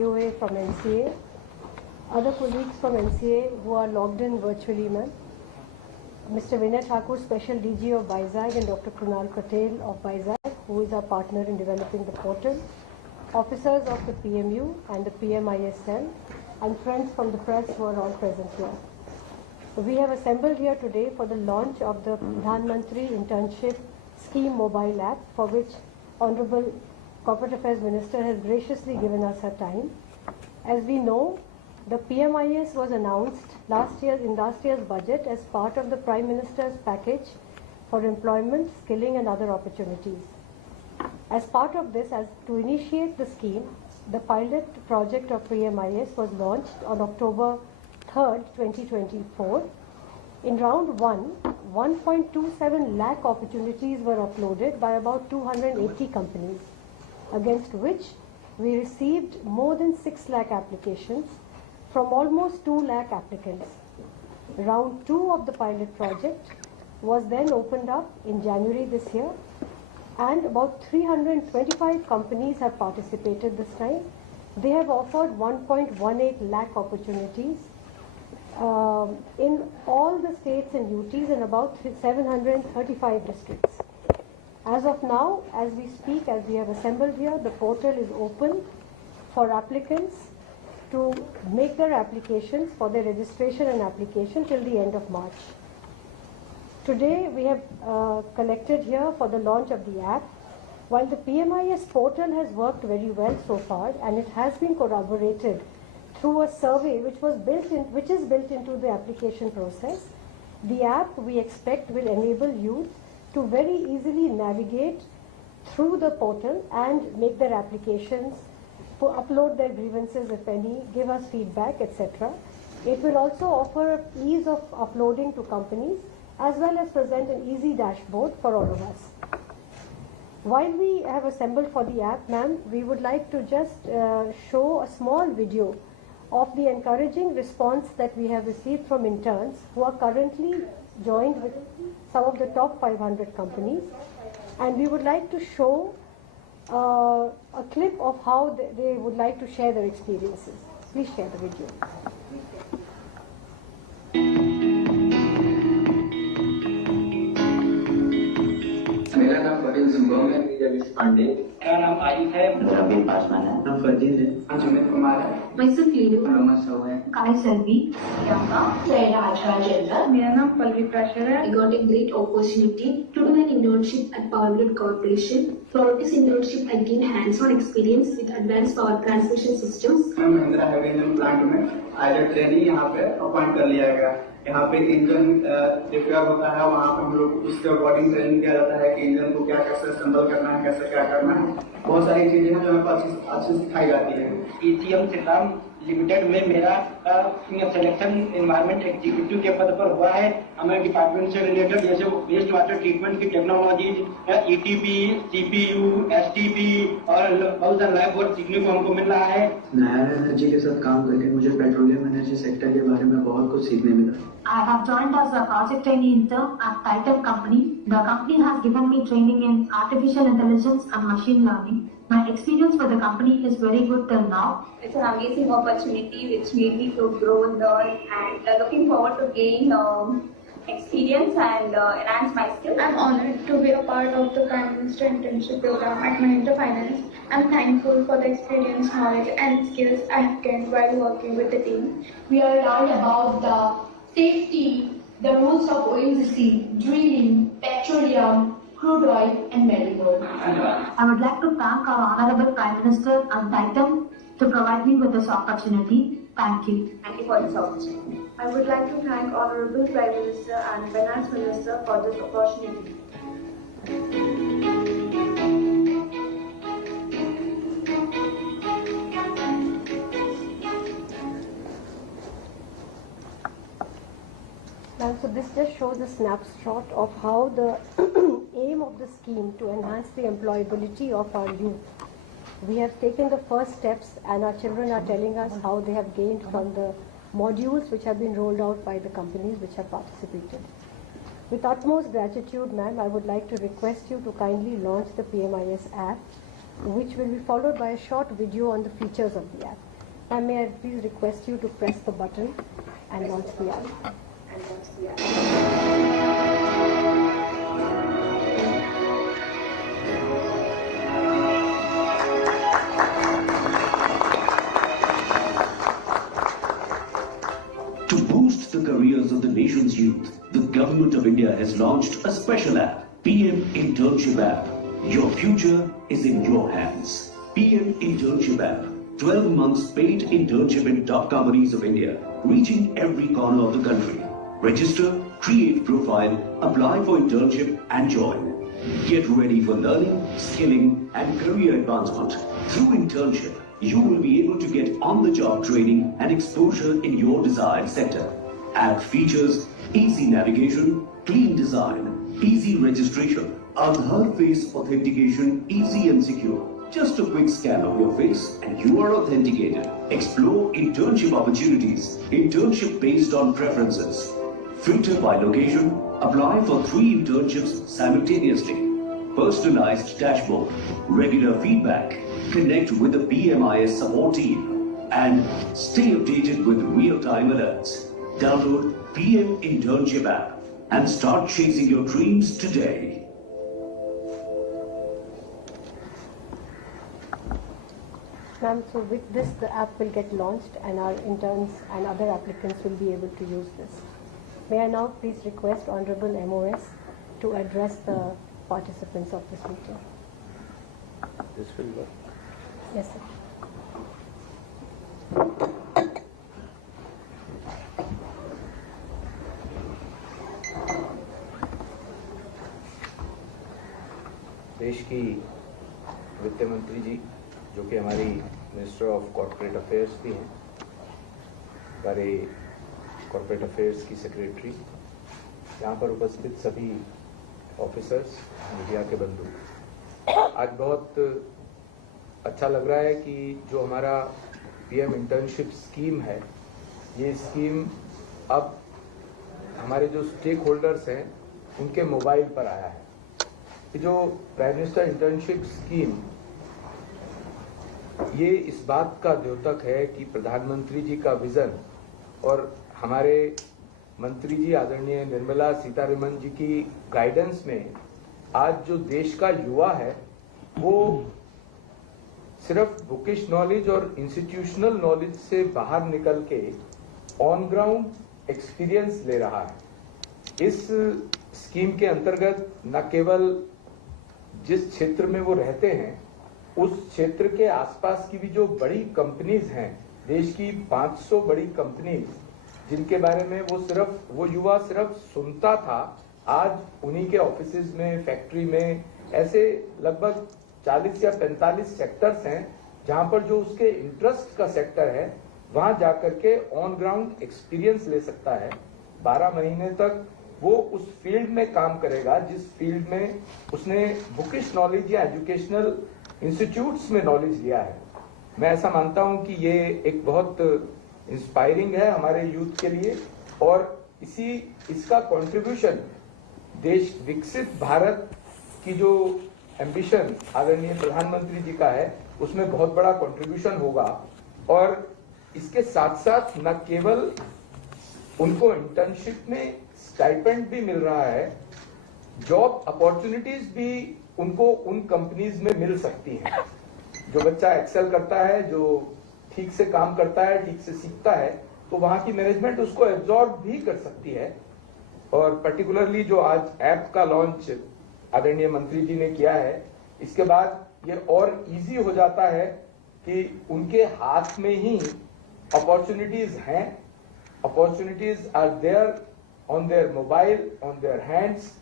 away from NCA, other colleagues from NCA who are logged in virtually, ma'am, Mr. Vinay Thakur, Special DG of Vizag, and Dr. Krunal Patel of Vizag, who is our partner in developing the portal, officers of the PMU and the PMISL, and friends from the press who are all present here. So we have assembled here today for the launch of the Pradhan Mantri Internship Scheme mobile app, for which Honorable Corporate Affairs Minister has graciously given us her time. As we know, the PMIS was announced in last year's budget as part of the Prime Minister's package for employment, skilling and other opportunities. As part of this, as to initiate the scheme, the pilot project of PMIS was launched on October 3rd, 2024. In round 1, 1.27 lakh opportunities were uploaded by about 280 companies, against which we received more than 6 lakh applications from almost 2 lakh applicants. Round 2 of the pilot project was then opened up in January this year, and about 325 companies have participated this time. They have offered 1.18 lakh opportunities in all the states and UTs in about 735 districts. As of now, as we speak, as we have assembled here, the portal is open for applicants to make their applications for their registration and application till the end of March. Today we have collected here for the launch of the app. While the PMIS portal has worked very well so far, and it has been corroborated through a survey which is built into the application process, the app we expect will enable youth to very easily navigate through the portal and make their applications, upload their grievances if any, give us feedback, etc. It will also offer ease of uploading to companies as well as present an easy dashboard for all of us. While we have assembled for the app, ma'am, we would like to just show a small video of the encouraging response that we have received from interns who are currently joined with some of the top 500 companies, and we would like to show a clip of how they would like to share their experiences. Please share the video. मेरा नाम पटेल जुम्बोंग है, जगदीश पांडे। मेरा नाम आयुष है। रवि पासवान है। नाम फजील है। सुमित कुमार है। मैसूर लीडू। रोमा सौ है। काय सेल्वी। प्रियंका। Saira Ajrajendra. मेरा नाम पल्लवी प्राशर है। I got a great opportunity to do an internship at Power Grid Corporation. For this internship, I gained hands-on experience with advanced power transmission systems. मैं महिंद्रा हैवी इंजन प्लांट में एज ए ट्रेनी यहाँ पे appoint कर लिया गया। यहाँ पे engine repair होता है, वहाँ पे हम लोग उसके अकॉर्डिंग ट्रेनिंग किया जाता है कि इंजन को क्या कैसे असेंबल करना है, कैसे क्या करना है। बहुत सारी चीजें हैं जो हमें अच्छे सिखाई जाती है। ECM सिस्टम लिमिटेड में मेरा सिलेक्शन एनवायरमेंट एग्जीक्यूटिव के पद पर हुआ है। हमें डिपार्टमेंट से रिलेटेड जैसे वेस्ट वाटर ट्रीटमेंट की टेक्नोलॉजी, ETP, CPU, STP और बहुत सारा लैब वर्क सीखने को हमको मिल रहा है। नया एनर्जी के साथ काम करके मुझे पेट्रोलियम एनर्जी सेक्टर के बारे में बहुत कुछ सीखने मिला। I have joined as a project trainee intern at Titan Company. The company has given me training in artificial intelligence and machine learning. My experience with the company is very good till now. It's an amazing opportunity which made me to grow and learn, and looking forward to gain experience and enhance my skills. I'm honored to be a part of the Prime Minister Internship program at Mahindra Finance. I'm thankful for the experience, knowledge and skills I have gained while working with the team. We are learned about the safety, the rules of ONGC, drilling, petroleum, crude oil and medical. I would like to thank our Honorable Prime Minister and Titan to provide me with this opportunity. Thank you. Thank you for this opportunity. I would like to thank Honorable Prime Minister and Finance Minister for this opportunity. So this just shows a snapshot of how the aim of the scheme to enhance the employability of our youth. We have taken the first steps, and our children are telling us how they have gained from the modules which have been rolled out by the companies which have participated. With utmost gratitude, ma'am, I would like to request you to kindly launch the PMIS app, which will be followed by a short video on the features of the app. And may I please request you to press the button and launch the app. To boost the careers of the nation's youth, the Government of India has launched a special app, PM Internship app. Your future is in your hands. PM Internship app. 12 months paid internship in top companies of India, reaching every corner of the country. Register, create profile, apply for internship and join. Get ready for learning, skilling and career advancement. Through internship, you will be able to get on-the-job training and exposure in your desired sector. App features easy navigation, clean design, easy registration, Aadhaar face authentication, easy and secure. Just a quick scan of your face and you are authenticated. Explore internship opportunities, internship based on preferences. Filter by location, apply for 3 internships simultaneously. Personalized dashboard, regular feedback, connect with the PMIS support team, and stay updated with real-time alerts. Download PM Internship app and start chasing your dreams today. Ma'am, so with this, the app will get launched and our interns and other applicants will be able to use this. May I now please request Honorable MOS to address the participants of this meeting. This will work. Yes, sir. देश की वित्त मंत्री जी, जो कि हमारी minister of corporate affairs भी हैं, हमारे कॉर्पोरेट अफेयर्स की सेक्रेटरी, यहाँ पर उपस्थित सभी ऑफिसर्स, मीडिया के बंधु, आज बहुत अच्छा लग रहा है कि जो हमारा पीएम इंटर्नशिप स्कीम है, ये स्कीम अब हमारे जो स्टेक होल्डर्स हैं उनके मोबाइल पर आया है। जो प्राइम मिनिस्टर इंटर्नशिप स्कीम, ये इस बात का द्योतक है कि प्रधानमंत्री जी का विजन और हमारे मंत्री जी आदरणीय निर्मला सीतारमन जी की गाइडेंस में आज जो देश का युवा है वो सिर्फ बुकिश नॉलेज और इंस्टीट्यूशनल नॉलेज से बाहर निकल के ऑन ग्राउंड एक्सपीरियंस ले रहा है। इस स्कीम के अंतर्गत न केवल जिस क्षेत्र में वो रहते हैं उस क्षेत्र के आसपास की भी जो बड़ी कंपनीज हैं, देश की 500 बड़ी कंपनीज, जिनके बारे में वो युवा सिर्फ सुनता था, आज उन्हीं के ऑफिसेज में, फैक्ट्री में ऐसे लगभग 40 या 45 सेक्टर्स हैं जहां पर जो उसके इंटरेस्ट का सेक्टर है वहां जाकर के ऑन ग्राउंड एक्सपीरियंस ले सकता है। 12 महीने तक वो उस फील्ड में काम करेगा जिस फील्ड में उसने बुकिश नॉलेज या एजुकेशनल इंस्टीट्यूट्स में नॉलेज लिया है। मैं ऐसा मानता हूं कि ये एक बहुत इंस्पायरिंग है हमारे यूथ के लिए और इसका कंट्रीब्यूशन देश विकसित भारत की जो एम्बिशन आदरणीय प्रधानमंत्री जी का है उसमें बहुत बड़ा कंट्रीब्यूशन होगा। और इसके साथ साथ न केवल उनको इंटर्नशिप में स्टाइपेंड भी मिल रहा है, जॉब अपॉर्चुनिटीज भी उनको उन कंपनीज में मिल सकती हैं। जो बच्चा एक्सेल करता है, जो ठीक से काम करता है, ठीक से सीखता है, तो वहां की मैनेजमेंट उसको एब्जॉर्ब भी कर सकती है। और पर्टिकुलरली जो आज ऐप का लॉन्च आदरणीय मंत्री जी ने किया है, इसके बाद ये और इजी हो जाता है कि उनके हाथ में ही अपॉर्चुनिटीज हैं, opportunities are there on their mobile, on their hands,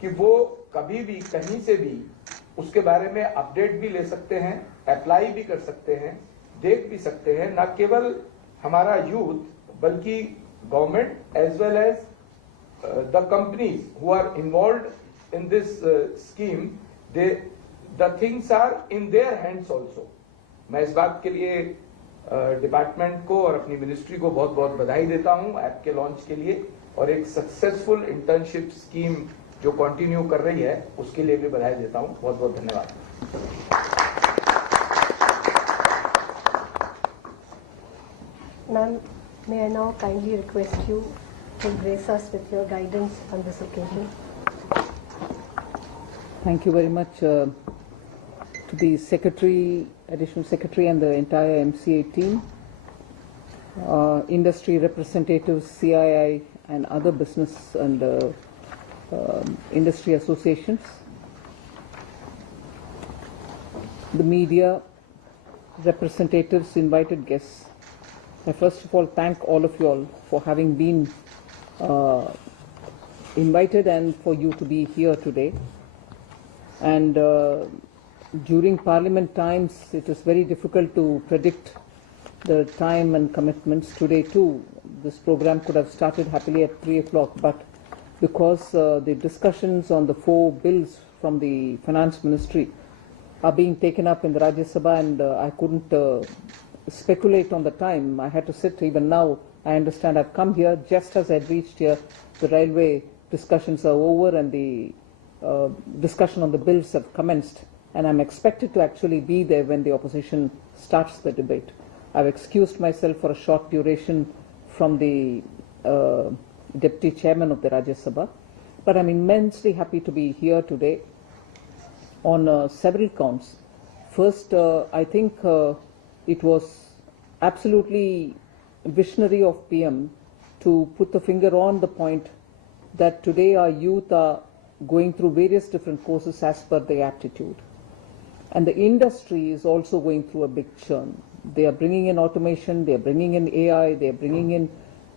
कि वो कभी भी कहीं से भी उसके बारे में अपडेट भी ले सकते हैं, अप्लाई भी कर सकते हैं, देख भी सकते हैं। न केवल हमारा यूथ बल्कि government as well as the companies who are involved in this scheme, the things are in their hands also. मैं इस बात के लिए डिपार्टमेंट को और अपनी मिनिस्ट्री को बहुत बहुत बधाई देता हूं ऐप के लॉन्च के लिए, और एक सक्सेसफुल इंटर्नशिप स्कीम जो कंटिन्यू कर रही है उसके लिए भी बधाई देता हूं। बहुत बहुत धन्यवाद। Ma'am, may I now kindly request you to grace us with your guidance on this occasion. Thank you very much to the Secretary, Additional Secretary and the entire MCA team, industry representatives, CII and other business and industry associations, the media, representatives, invited guests. I first of all thank all of you all for having been invited and for you to be here today. And during Parliament times, it is very difficult to predict the time and commitments. Today too, this program could have started happily at 3 o'clock, but because the discussions on the 4 bills from the Finance Ministry are being taken up in the Rajya Sabha, and I couldn't speculate on the time. I had to sit. Even now, I understand I've come here just as I'd reached here. The railway discussions are over and the discussion on the bills have commenced, and I'm expected to actually be there when the opposition starts the debate. I've excused myself for a short duration from the Deputy Chairman of the Rajya Sabha, but I'm immensely happy to be here today on several counts. First, I think it was absolutely visionary of PM to put the finger on the point that today our youth are going through various different courses as per their aptitude. And the industry is also going through a big churn. They are bringing in automation, they are bringing in AI, they are bringing in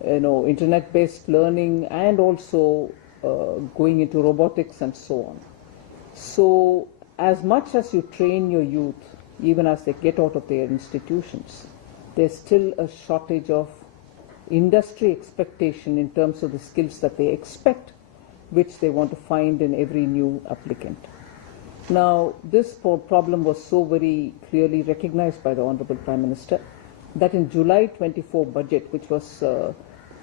internet-based learning, and also going into robotics and so on. So as much as you train your youth, even as they get out of their institutions, there's still a shortage of industry expectation in terms of the skills that they expect, which they want to find in every new applicant. Now, this problem was so very clearly recognized by the Honorable Prime Minister that in July 24 budget, which was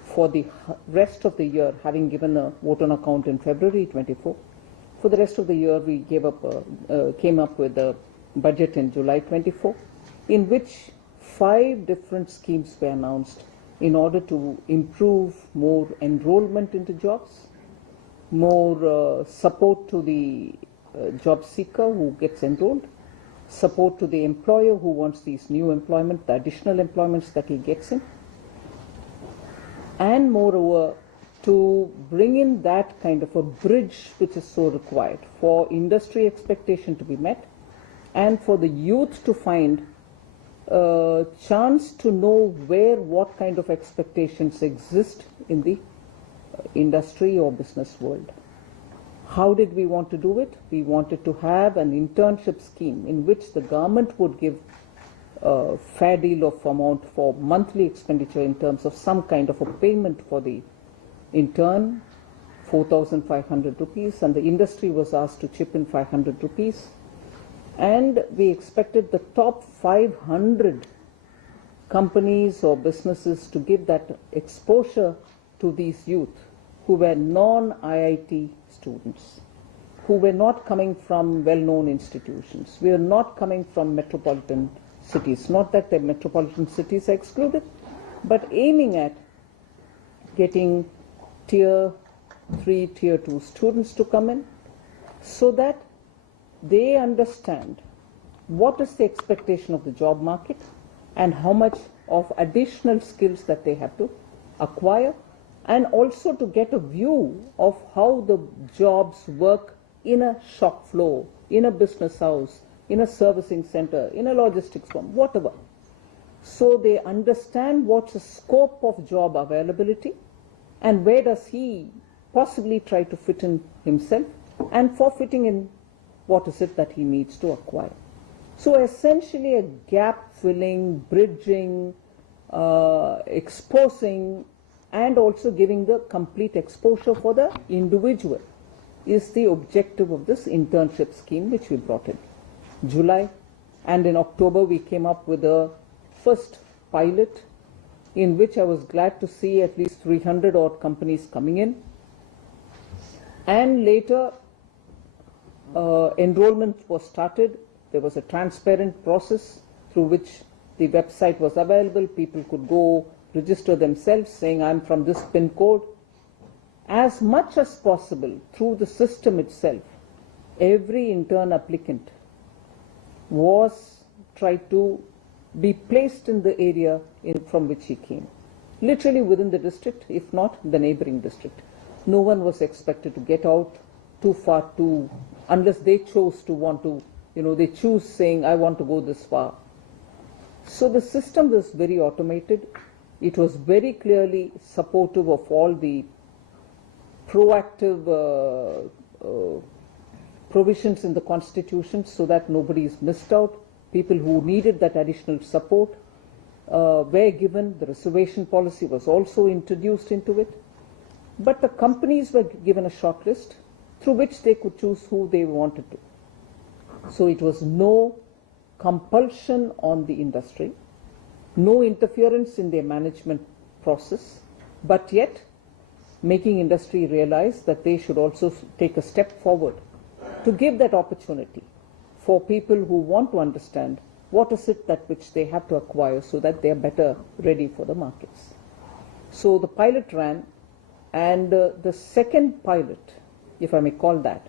for the rest of the year, having given a vote on account in February 24, for the rest of the year we came up with a budget in July 24, in which 5 different schemes were announced in order to improve more enrollment into jobs, more support to the job seeker who gets enrolled, support to the employer who wants these new employment, the additional employments that he gets in, and moreover to bring in that kind of a bridge which is so required for industry expectation to be met and for the youth to find a chance to know what kind of expectations exist in the industry or business world. How did we want to do it? We wanted to have an internship scheme in which the government would give a fair deal of amount for monthly expenditure in terms of some kind of a payment for the intern, 4,500 rupees, and the industry was asked to chip in 500 rupees. And we expected the top 500 companies or businesses to give that exposure to these youth who were non-IIT students, who were not coming from well-known institutions. We are not coming from metropolitan cities. Not that the metropolitan cities are excluded, but aiming at getting tier 3, tier 2 students to come in so that they understand what is the expectation of the job market and how much of additional skills that they have to acquire, and also to get a view of how the jobs work in a shop floor, in a business house, in a servicing center, in a logistics firm, whatever. So they understand what's the scope of job availability and where does he possibly try to fit in himself, and for fitting in, what is it that he needs to acquire. So essentially a gap filling, bridging, exposing, and also giving the complete exposure for the individual is the objective of this internship scheme which we brought in July, and in October we came up with a first pilot in which I was glad to see at least 300 odd companies coming in, and later enrollment was started. There was a transparent process through which the website was available. People could go register themselves saying I'm from this PIN code. As much as possible through the system itself, every intern applicant was tried to be placed in the area from which he came, literally within the district, if not the neighboring district. No one was expected to get out too far unless they chose to want to, they choose saying, I want to go this far. So the system was very automated. It was very clearly supportive of all the proactive provisions in the Constitution so that nobody is missed out. People who needed that additional support were given. The reservation policy was also introduced into it. But the companies were given a short list through which they could choose who they wanted to. So it was no compulsion on the industry, no interference in their management process, but yet making industry realize that they should also take a step forward to give that opportunity for people who want to understand what is it that which they have to acquire so that they are better ready for the markets. So the pilot ran, and the second pilot, if I may call that,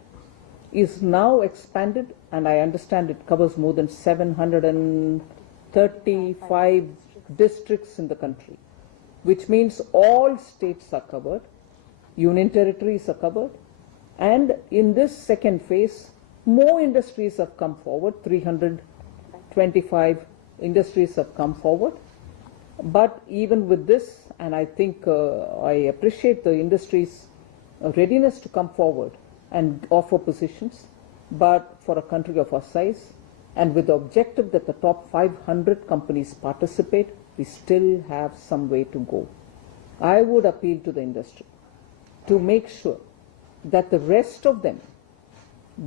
is now expanded, and I understand it covers more than 735 districts in the country, which means all states are covered, union territories are covered, and in this second phase, more industries have come forward, 325 industries have come forward. But even with this, and I think I appreciate the industry's readiness to come forward and offer positions, but for a country of our size, and with the objective that the top 500 companies participate, we still have some way to go. I would appeal to the industry to make sure that the rest of them,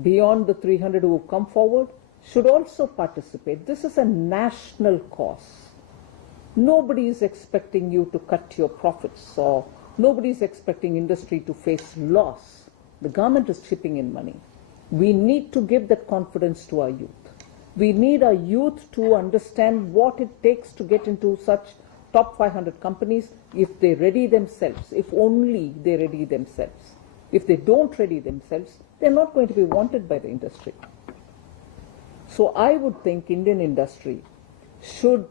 beyond the 300 who have come forward, should also participate. This is a national cause. Nobody is expecting you to cut your profits, or nobody is expecting industry to face loss. The government is chipping in money. We need to give that confidence to our youth. We need our youth to understand what it takes to get into such top 500 companies if they ready themselves, if only they ready themselves. If they don't ready themselves, they're not going to be wanted by the industry. So I would think Indian industry should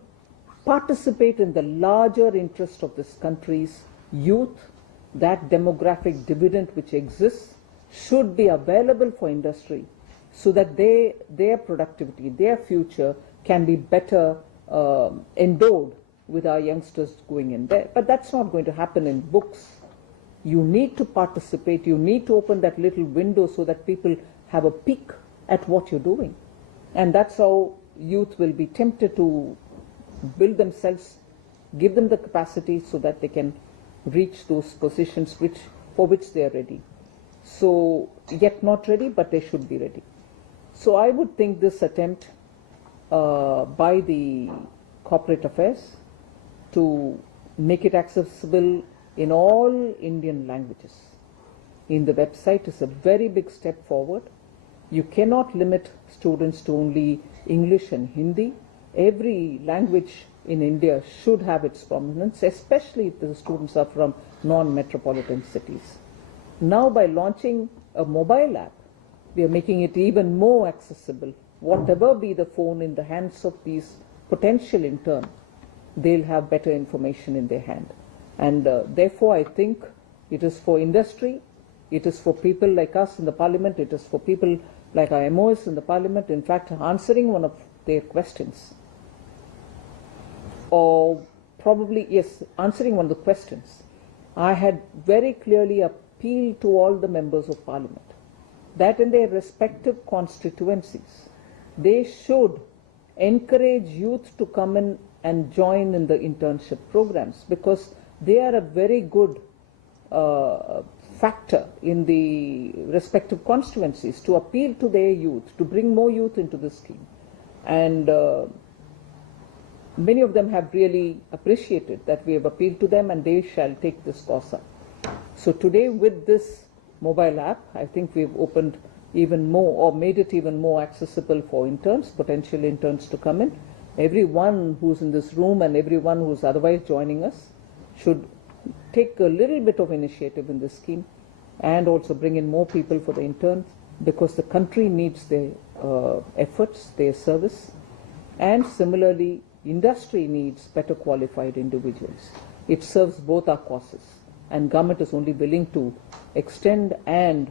participate in the larger interest of this country's youth. That demographic dividend which exists should be available for industry so that their productivity, their future can be better endowed with our youngsters going in there. But that's not going to happen in books. You need to participate. You need to open that little window so that people have a peek at what you're doing. And that's how youth will be tempted to build themselves, give them the capacity so that they can reach those positions for which they are ready. So, yet not ready, but they should be ready. So I would think this attempt by the Corporate Affairs to make it accessible in all Indian languages in the website is a very big step forward. You cannot limit students to only English and Hindi. Every language in India should have its prominence, especially if the students are from non-metropolitan cities. Now by launching a mobile app, we are making it even more accessible. Whatever be the phone in the hands of these potential interns, they'll have better information in their hand. And therefore I think it is for industry, it is for people like us in the parliament, it is for people like our MOs in the parliament, in fact answering one of their questions. Or probably, yes, answering one of the questions. I had very clearly appealed to all the members of parliament that in their respective constituencies, they should encourage youth to come in and join in the internship programs, because they are a very good factor in the respective constituencies to appeal to their youth, to bring more youth into the scheme. And many of them have really appreciated that we have appealed to them, and they shall take this course up. So today with this mobile app, I think we've opened even more, or made it even more accessible for interns, potential interns to come in. everyone who's in this room and everyone who's otherwise joining us should take a little bit of initiative in this scheme and also bring in more people for the interns, because the country needs their efforts, their service, and similarly industry needs better qualified individuals. It serves both our causes, and government is only willing to extend and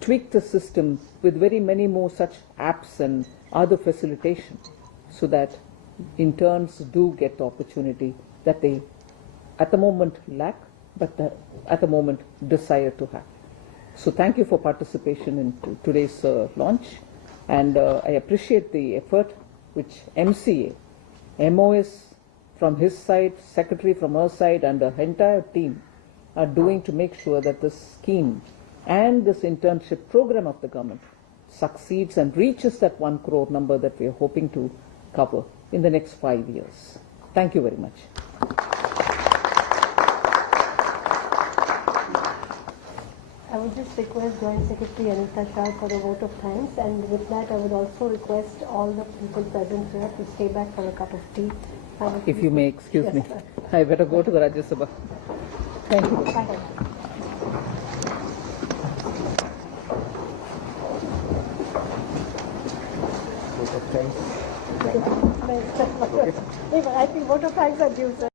tweak the system with very many more such apps and other facilitation, so that interns do get the opportunity that they at the moment lack, but at the moment desire to have. So thank you for participation in today's launch, and I appreciate the effort which MCA, MOS from his side, Secretary from her side, and the entire team are doing to make sure that this scheme and this internship program of the government succeeds and reaches that 1 crore number that we are hoping to cover in the next 5 years. Thank you very much. I would just request Joint Secretary Anita Shah for a vote of thanks, and with that I would also request all the people present here to stay back for a cup of tea. If you may excuse me, I better go to the Rajya Sabha. Thank you. Bye. Thanks. I think vote of thanks are due, sir.